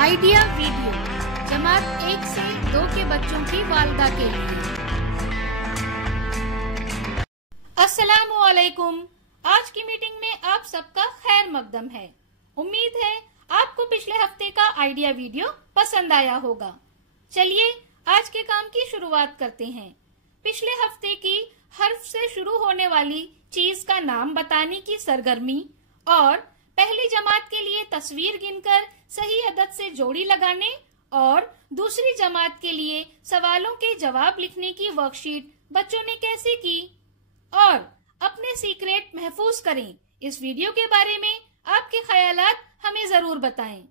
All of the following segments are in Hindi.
आइडिया वीडियो जमात 1 से 2 के बच्चों की वालिदा के लिए। अस्सलामु अलैकुम। आज की मीटिंग में आप सबका खैर मकदम है। उम्मीद है आपको पिछले हफ्ते का आइडिया वीडियो पसंद आया होगा। चलिए आज के काम की शुरुआत करते हैं। पिछले हफ्ते की हर्फ से शुरू होने वाली चीज का नाम बताने की सरगर्मी और पहली जमात के लिए तस्वीर गिनकर सही अदद से जोड़ी लगाने और दूसरी जमात के लिए सवालों के जवाब लिखने की वर्कशीट बच्चों ने कैसे की और अपने सीक्रेट महफूज करें, इस वीडियो के बारे में आपके ख्यालात हमें जरूर बताएं।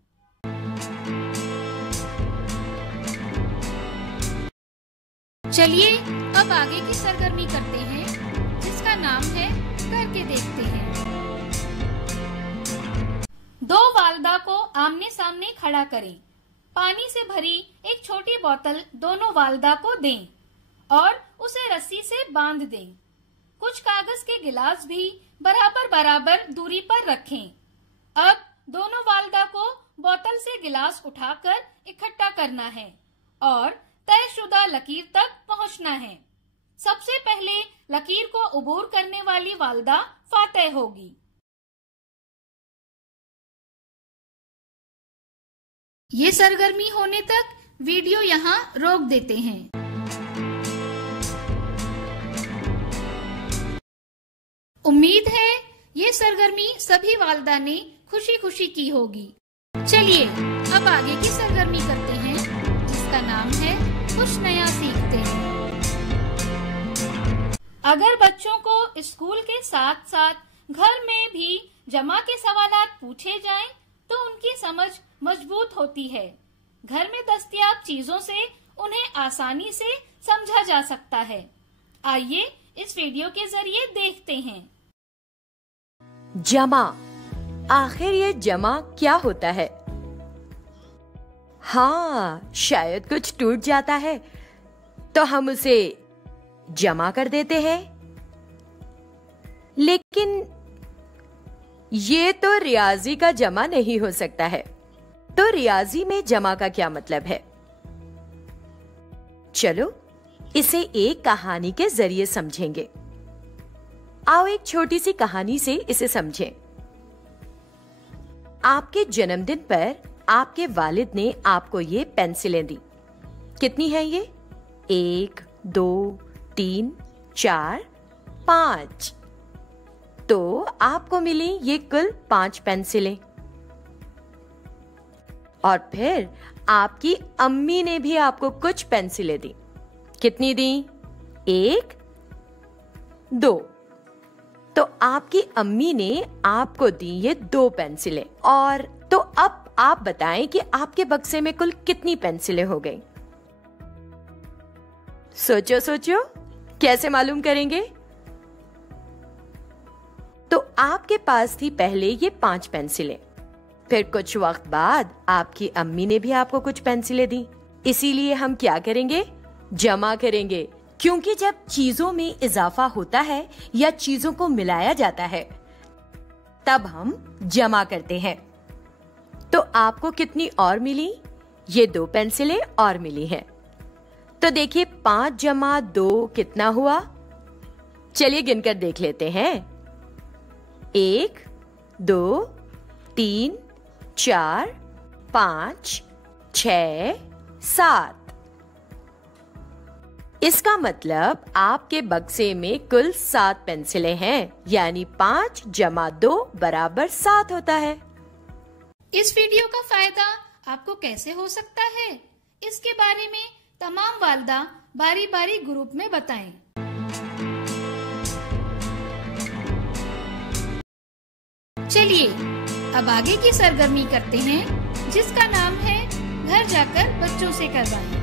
चलिए अब आगे की सरगर्मी करते हैं, जिसका नाम है करके देखते हैं। दो वालिदा को आमने सामने खड़ा करें। पानी से भरी एक छोटी बोतल दोनों वालिदा को दें और उसे रस्सी से बांध दें। कुछ कागज के गिलास भी बराबर बराबर दूरी पर रखें। अब दोनों वालिदा को बोतल से गिलास उठाकर इकट्ठा करना है और तयशुदा लकीर तक पहुंचना है। सबसे पहले लकीर को उबूर करने वाली वालिदा फातेह होगी। ये सरगर्मी होने तक वीडियो यहाँ रोक देते हैं। उम्मीद है ये सरगर्मी सभी वालिदा ने खुशी खुशी की होगी। चलिए अब आगे की सरगर्मी करते हैं, जिसका नाम है कुछ नया सीखते हैं। अगर बच्चों को स्कूल के साथ साथ घर में भी जमा के सवालात पूछे जाएं, तो उनकी समझ मजबूत होती है। घर में दस्तयाब चीजों से उन्हें आसानी से समझा जा सकता है। आइए इस वीडियो के जरिए देखते हैं। जमा, आखिर ये जमा क्या होता है? हाँ, शायद कुछ टूट जाता है तो हम उसे जमा कर देते हैं। लेकिन ये तो रियाजी का जमा नहीं हो सकता है। तो रियाजी में जमा का क्या मतलब है? चलो इसे एक कहानी के जरिए समझेंगे। आओ एक छोटी सी कहानी से इसे समझें। आपके जन्मदिन पर आपके वालिद ने आपको ये पेंसिलें दी। कितनी है ये? 1, 2, 3, 4, 5। तो आपको मिली ये कुल 5 पेंसिलें। और फिर आपकी अम्मी ने भी आपको कुछ पेंसिलें दी। कितनी दी? 1, 2। तो आपकी अम्मी ने आपको दी ये 2 पेंसिलें। और तो अब आप बताएं कि आपके बक्से में कुल कितनी पेंसिलें हो गई? सोचो सोचो, कैसे मालूम करेंगे? तो आपके पास थी पहले ये 5 पेंसिलें। फिर कुछ वक्त बाद आपकी अम्मी ने भी आपको कुछ पेंसिलें दी। इसीलिए हम क्या करेंगे? जमा करेंगे। क्योंकि जब चीजों में इजाफा होता है या चीजों को मिलाया जाता है, तब हम जमा करते हैं। तो आपको कितनी और मिली? ये 2 पेंसिलें और मिली हैं। तो देखिए 5 जमा 2 कितना हुआ? चलिए गिनकर देख लेते हैं। 1, 2, 3, 4, 5, 6, 7। इसका मतलब आपके बक्से में कुल 7 पेंसिलें हैं, यानी 5 जमा 2 बराबर 7 होता है। इस वीडियो का फायदा आपको कैसे हो सकता है, इसके बारे में तमाम वालिदा बारी बारी ग्रुप में बताएं। चलिए अब आगे की सरगर्मी करते हैं, जिसका नाम है घर जाकर बच्चों से करवाएं।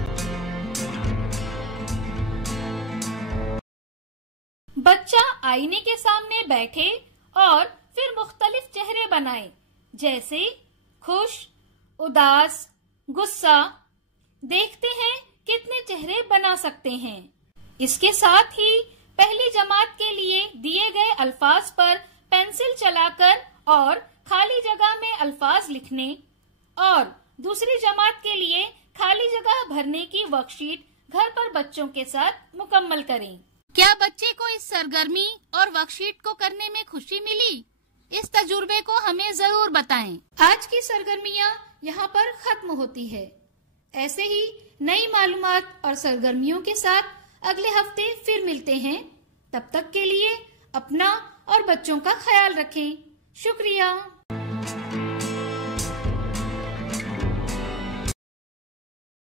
बच्चा आईने के सामने बैठे और फिर मुख्तलिफ चेहरे बनाए, जैसे खुश, उदास, गुस्सा। देखते हैं कितने चेहरे बना सकते हैं। इसके साथ ही पहली जमात के लिए दिए गए अल्फाज पर पेंसिल चलाकर और खाली जगह में अल्फाज लिखने और दूसरी जमात के लिए खाली जगह भरने की वर्कशीट घर पर बच्चों के साथ मुकम्मल करें। क्या बच्चे को इस सरगर्मी और वर्कशीट को करने में खुशी मिली? इस तजुर्बे को हमें जरूर बताएं। आज की सरगर्मियाँ यहाँ पर खत्म होती है। ऐसे ही नई मालूमात और सरगर्मियों के साथ अगले हफ्ते फिर मिलते हैं। तब तक के लिए अपना और बच्चों का ख्याल रखें। शुक्रिया।